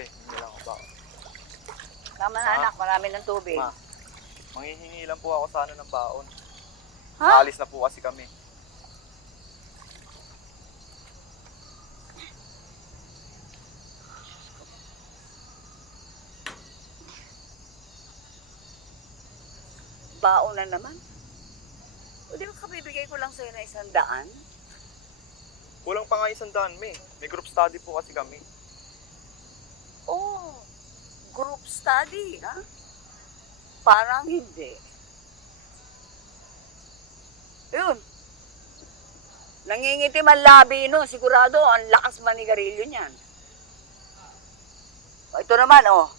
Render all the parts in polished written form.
Pre, hindi lang ako ba? Tama na anak, marami ng tubig. Ma, manghihingi lang po ako sana ng baon. Ha? Aalis na po kasi kami. Baon na naman. O di ba kabibigay ko lang sa'yo na 100? Kulang pa nga 100, me. May group study po kasi kami. Oh, group study, ha? Parang hindi. Yun. Nangingitim ang labi, no? Sigurado, ang lakas manigarilyo niyan. O, ito naman, oh.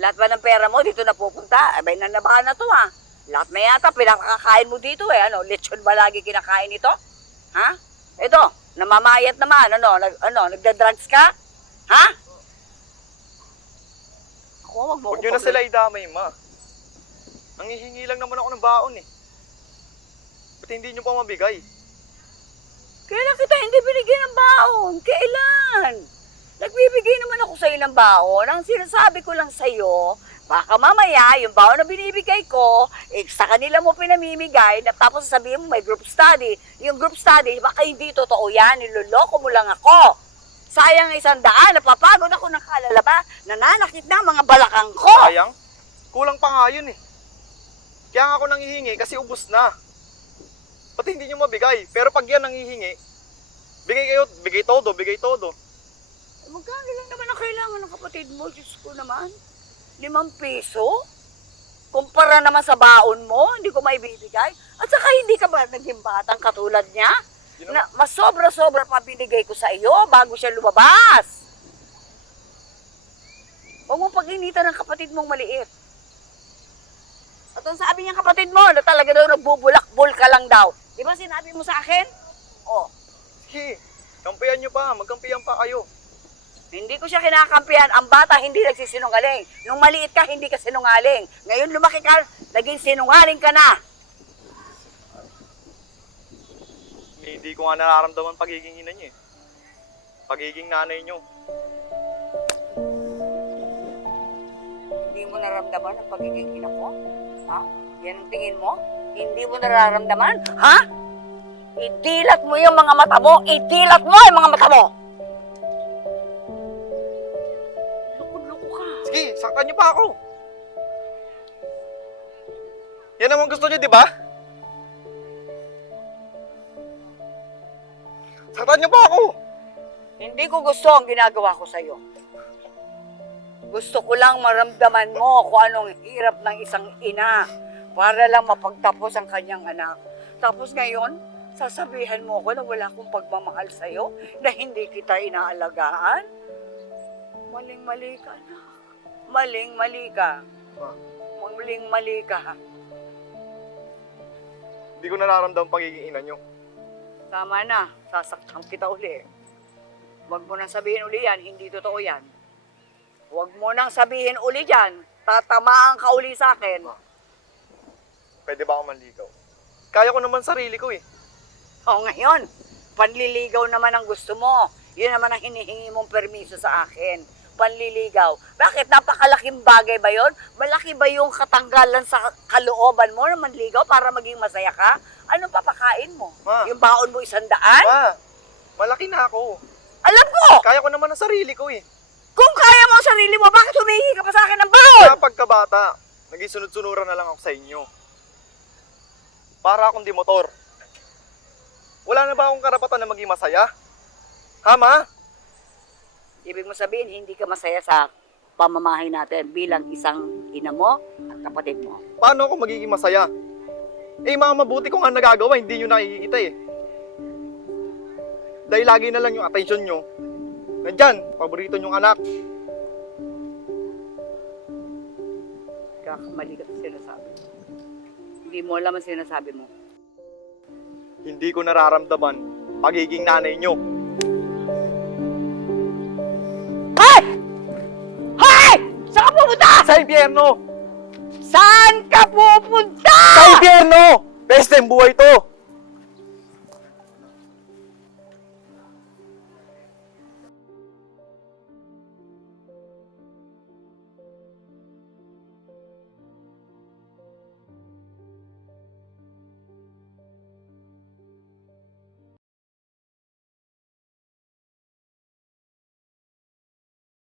Lahat ba ng pera mo dito napupunta? Abay, nanabahan na to, ha? Lahat na yata, pinakakain mo dito, eh. Ano, lechon ba lagi kinakain ito? Ha? Ito, namamayat naman. Nagda-drugs ka? Ha? Ako, wag mo Huwag nyo na sila idamay, ma. Nanghihingi lang naman ako ng baon, eh. Ba't hindi nyo pa mabigay? Kailan kita hindi binigyan ng baon? Kailan? Nagbibigay naman ako sa'yo ng baon. Ang sinasabi ko lang sa'yo, baka mamaya, yung baon na binibigay ko, sa kanila mo pinamimigay, tapos sabihin mo may group study. Yung group study, baka hindi totoo yan, niloloko mo lang ako. Sayang 100, napapagod ako ng kalalaba, nananakit na ang mga balakang ko. Sayang? Kulang pa nga yun, eh. Kaya nga ako nanghihingi kasi ubos na. Ba't hindi nyo mabigay? Pero pag yan nanghihingi, bigay todo, bigay todo. Magkano lang naman ang kailangan ng kapatid mo? Diyos ko naman. 5 piso? Kumpara naman sa baon mo, hindi ko maibibigay. At saka hindi ka ba naging batang katulad niya? Na, mas sobra-sobra pa binigay ko sa iyo bago siya lumabas. Huwag mong pag-initan ng kapatid mong maliit. At ang sabi niya kapatid mo, na talaga daw nagbubulakbol ka lang daw. Di ba sinabi mo sa akin? Oh. Sige, kampihan nyo pa, magkampihan pa kayo. Hindi ko siya kinakampihan. Ang bata hindi nagsisinungaling. Nung maliit ka, hindi ka sinungaling. Ngayon lumaki ka, naging sinungaling ka na. Hindi ko nga nararamdaman pagiging ina nyo, eh. Pagiging nanay nyo. Hindi mo naramdaman ang pagiging ina ko? Ha? Yan ang tingin mo? Hindi mo nararamdaman? Ha? Itilat mo yung mga mata mo! Itilat mo yung mga mata mo! Lukod-luko ka. Sige, saktan nyo pa ako. Yan naman gusto nyo, di ba? Saktan nyo pa ako. Hindi ko gusto ang ginagawa ko sa'yo. Gusto ko lang maramdaman mo kung anong hirap ng isang ina para lang mapagtapos ang kanyang anak. Tapos ngayon, sasabihan mo ko na wala akong pagmamahal sa'yo, na hindi kita inaalagaan. Maling-mali ka, anak. Maling-mali ka. Maling-mali ka. Hindi ko nararamdaman pagiging ina nyo. Tama na, sasaktan kita uli. Huwag mo nang sabihin uli yan, hindi totoo yan. Huwag mo nang sabihin uli dyan, tatamaan ka uli sa akin. Pwede ba ako manligaw? Kaya ko naman sarili ko, eh. O ngayon, panliligaw naman ang gusto mo. Yun naman ang hinihingi mong permiso sa akin. Panliligaw. Bakit? Napakalaking bagay ba yun? Malaki ba yung katanggalan sa kalooban mo na manligaw para maging masaya ka? Anong papakain mo? Ma. Yung baon mo 100? Ma, malaki na ako. Alam ko! Kaya ko naman ang sarili ko, eh. Kung kaya mo ang sarili mo, bakit humihingi ka pa sa akin ng baon? Kaya pagkabata, naging sunod-sunuran na lang ako sa inyo. Para akong di motor. Wala na ba akong karapatan na maging masaya? Ha, ma? Ibig mo sabihin, hindi ka masaya sa pamamahay natin bilang isang ina mo at kapatid mo. Paano ako magiging masaya? Eh, mga mabuti ko nga nagagawa, hindi nyo nakikita, eh. Dahil lagi na lang yung attention nyo. Nandyan, paborito nyong anak. Kakamali ka sa sinasabi. Hindi mo alam ang sinasabi mo. Hindi ko nararamdaman pagiging nanay nyo. Hoy! Hoy! Saan ka pupunta? Sa impyerno! Saan ka pupunta? Sa impyerno! Best time buhay to!